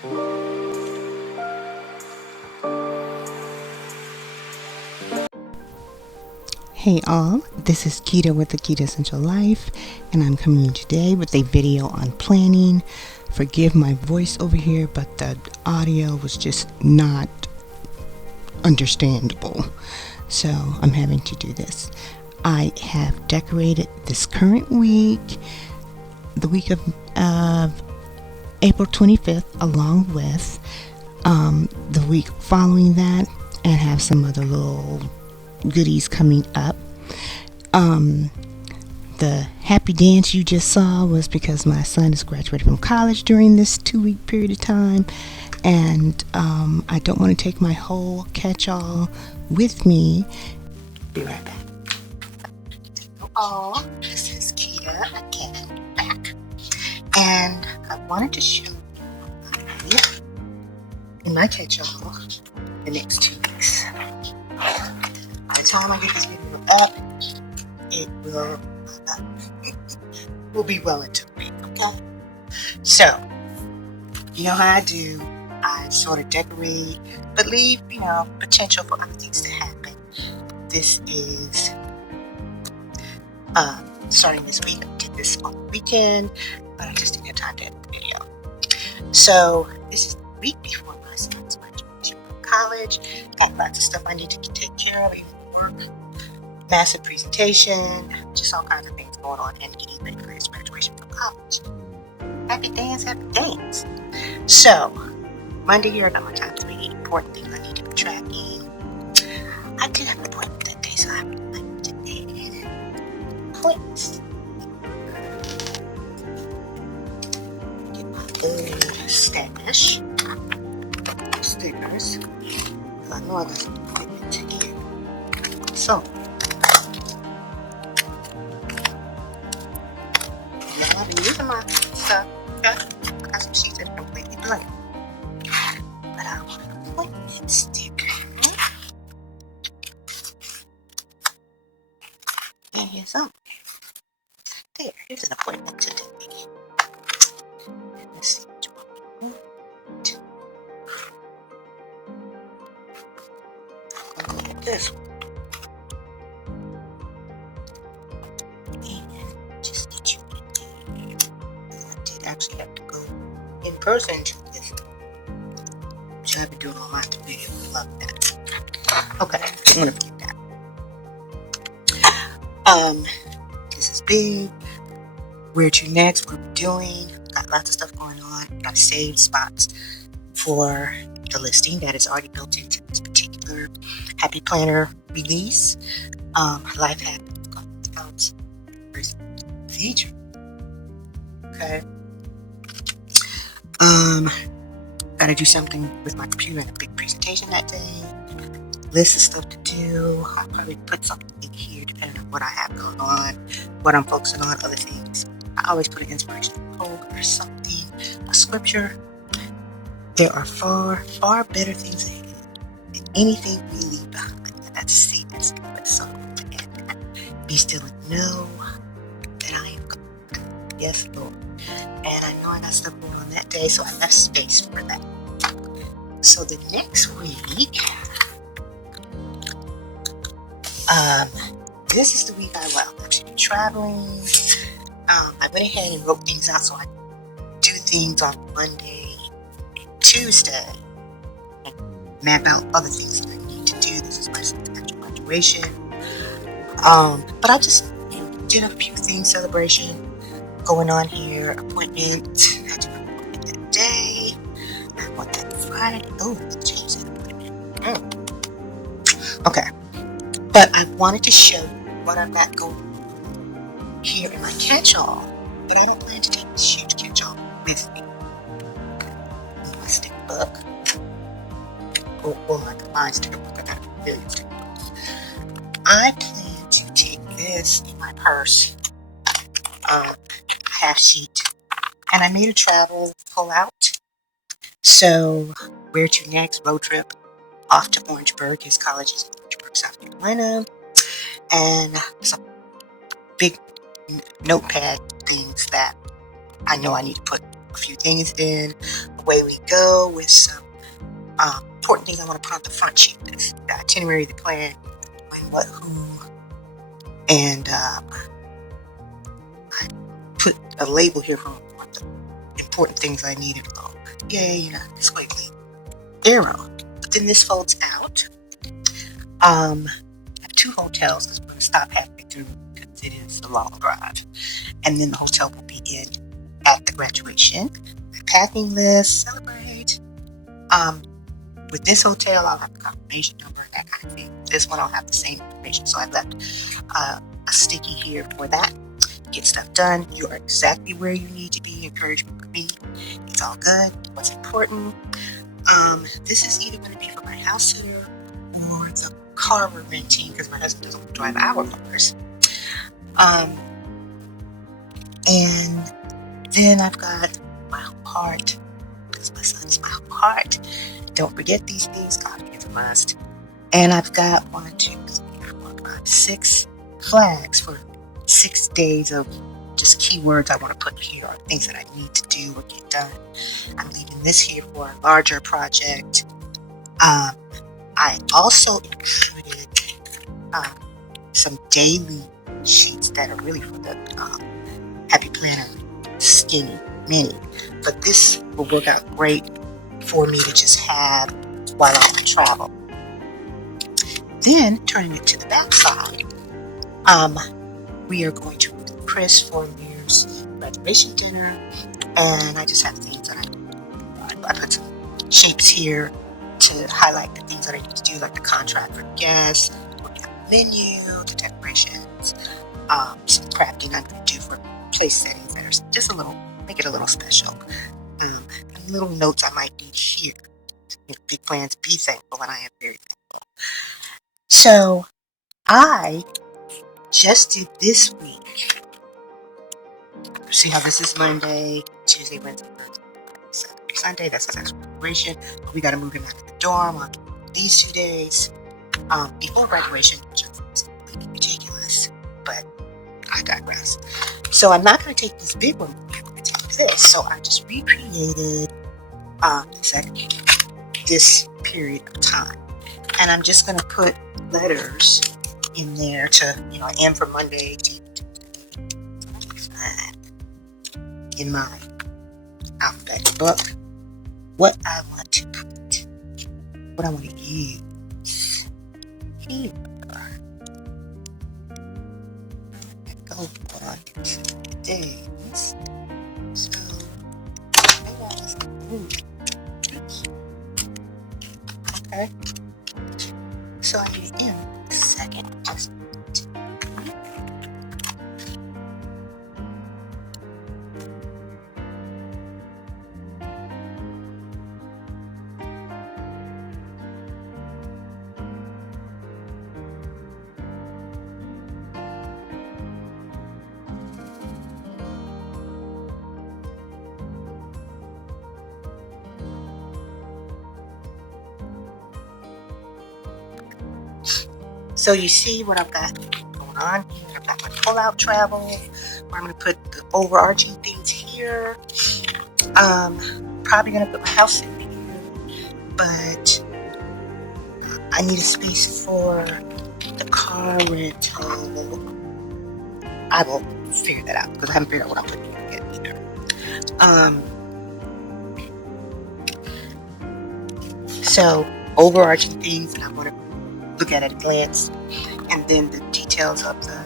Hey all, this is Quita with the Quitassential Life, and I'm coming to you today with a video on planning. Forgive my voice over here, but the audio was just not understandable, so I'm having to do this. I have decorated this current week, the week of April 25th, along with the week following that, and have some other little goodies coming up. The happy dance you just saw was because my son is graduating from college during this 2-week period of time, and I don't want to take my whole catch-all with me. Be right back. Hello, this is Quita again, back, and I wanted to show you in my catch-all the next 2 weeks. By the time I get this video up, it will be well into the week, okay? So, you know how I do. I sort of decorate, but leave, potential for other things to happen. This is, starting this week. I did this on the weekend, but I just didn't have time to edit the video. So, this is the week before my son's graduation from college. Got lots of stuff I need to take care of, even work. Massive presentation, just all kinds of things going on, and getting ready for his graduation from college. Happy dance, happy dance. So, Monday here, no time for me. Important things I need to be tracking. I did have an appointment that day, so I have to edit points. Get my good stash of stickers. I know I got some appointment to get. So, I've been using my stuff. Okay? I got some sheets that are completely blank. But I want an appointment sticker. And here's some. Here's an appointment today. Let's see which one we want. I'm going to get this one. Actually have to go in person to this, which I've been doing all my video. Love that. Okay, I'm gonna forget that. This is big. Where to next? What are we doing? Got lots of stuff going on. Got saved spots for the listing that is already built into this particular Happy Planner release. Life Happens feature. Okay. Gotta do something with my computer and a big presentation that day. List of stuff to do. I'll probably put something in here depending on what I have going on, what I'm focusing on, other things. I always put an inspirational quote or something, a scripture. There are far, far better things ahead than anything we leave behind. And that's see, that's so and be still and know that I am God. Yes, Lord. And I know I got stuff going on that day, so I left space for that. So the next week, this is the week I will actually be traveling. I went ahead and wrote things out so I do things on Monday and Tuesday and map out other things that I need to do. This is my son's actual graduation. But I just did a few things, celebration going on here, appointment. I did an appointment that day. I want that Friday. Oh, let's change that appointment. Okay. But I wanted to show you what I've got going on here in my catch-all. And I don't plan to take this huge catch-all with me. My stick book. Or my combined sticker book. I got a million sticker books. I plan to take this in my purse. Half sheet, and I made a travel pull-out. So, where to next? Road trip off to Orangeburg. His college is in Orangeburg, South Carolina, and some big notepad things that I know I need to put a few things in. away we go with some important things I want to put on the front sheet. The itinerary, the plan, when, what, who, and I put a label here for the important things I needed to go. Yay, squiggly arrow. But then this folds out. I have 2 hotels because we're going to stop halfway through because it is a long drive. And then the hotel will be in at the graduation. My packing list, celebrate. With this hotel, I'll have the confirmation number and that kind of thing. This one, I'll have the same information. So I left a sticky here for that. Get stuff done. You are exactly where you need to be. Encouragement for me. It's all good. What's important? This is either going to be for my house sitter or the car we're renting because my husband doesn't drive our cars. And then I've got my heart. Because my son's my heart. Don't forget these things. God is a must. And I've got 1, 2, 3, 4, 5, 6 flags for 6 days of just keywords I want to put here or things that I need to do or get done. I'm leaving this here for a larger project. I also included some daily sheets that are really for the Happy Planner Skinny Mini. But this will work out great for me to just have while I'm on travel. Then, turning it to the back side, we are going to Chris for New Year's graduation dinner, and I just have things that I put some shapes here to highlight the things that I need to do, like the contract for guests, working out the menu, the decorations, some crafting I'm going to do for place settings that are just make it a little special. Little notes I might need here. Big plans, be thankful, and I am very thankful. So I just did this week. See how this is Monday, Tuesday, Wednesday, Thursday, Saturday, Sunday. That's his actual preparation. But we got to move him out of the dorm on these 2 days before graduation, which is ridiculous. But I digress. So I'm not going to take this big one. I'm going to take this. So I just recreated this period of time, and I'm just going to put letters in there to M for Monday, in my alphabet book, what I want to put, what I want to use here. Go on days. So maybe I'll just move. Okay. So I need M a second. Just so you see what I've got going on here. I've got my pull-out travel, where I'm going to put the overarching things here. Probably going to put my house in here, but I need a space for the car rental. I will figure that out because I haven't figured out what I'm putting here yet either. So overarching things that I want to look at a glance, and then the details of the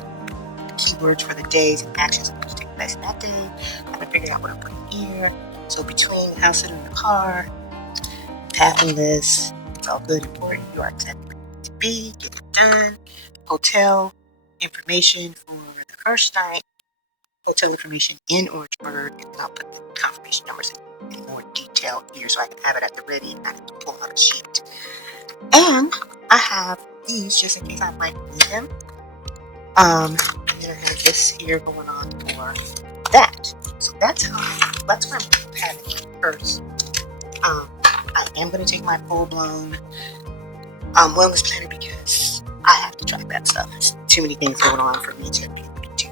keywords for the days and actions that will take place that day. I'm going to figure out what I'm putting here. So between the house sitting in the car, packing this, it's all good, important. You are exactly where you need to be. Get it done. Hotel information for the first night. Hotel information in Orangeburg, and then I'll put the confirmation numbers in more detail here so I can have it at the ready and I have to pull out a sheet. And I have these just in case I might need them. And then I have this here going on for that. So that's where I'm having it first. I am going to take my full-blown wellness planner because I have to track that stuff. There's too many things going on for me to be able to do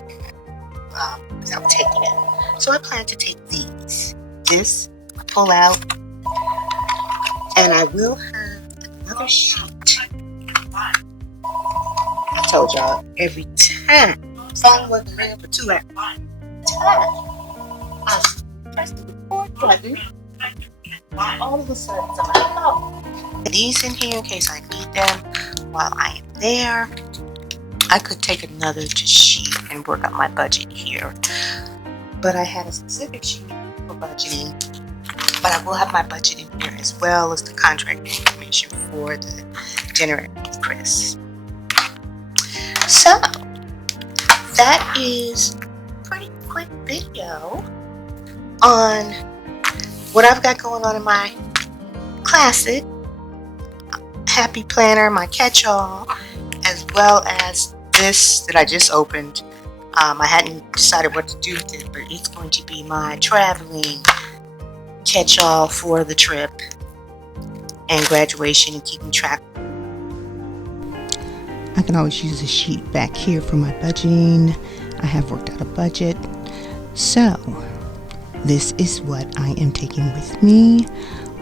that without taking it. So I plan to take these. This, pull out, And I will have another sheet. I told y'all every time phone wasn't ringing for 2 hours. I press the record button. All of a sudden, somebody called. These in here in case I need them while I am there. I could take another just sheet and work out my budget here, but I had a specific sheet for budgeting. But I will have my budget in here as well as the contract information for the generator with Chris. So that is a pretty quick video on what I've got going on in my classic happy planner, my catch-all, as well as this that I just opened. I hadn't decided what to do with it, but it's going to be my traveling catch-all for the trip and graduation and keeping track. I can always use a sheet back here for my budgeting. I have worked out a budget. So this is what I am taking with me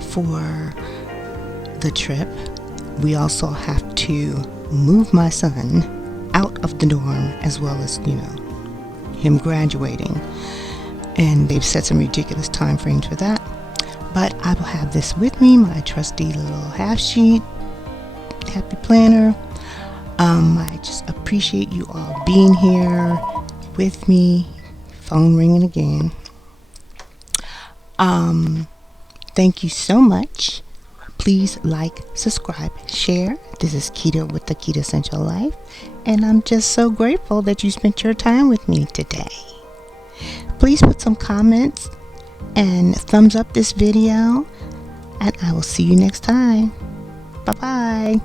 for the trip. We also have to move my son out of the dorm, as well as, him graduating. And they've set some ridiculous time frames for that. But I will have this with me, my trusty little half sheet, happy planner. I just appreciate you all being here with me. Phone ringing again. Thank you so much. Please like, subscribe, share. This is Quita with the Quitassential Life, and I'm just so grateful that you spent your time with me today. Please put some comments and thumbs up this video, and I will see you next time. Bye-bye.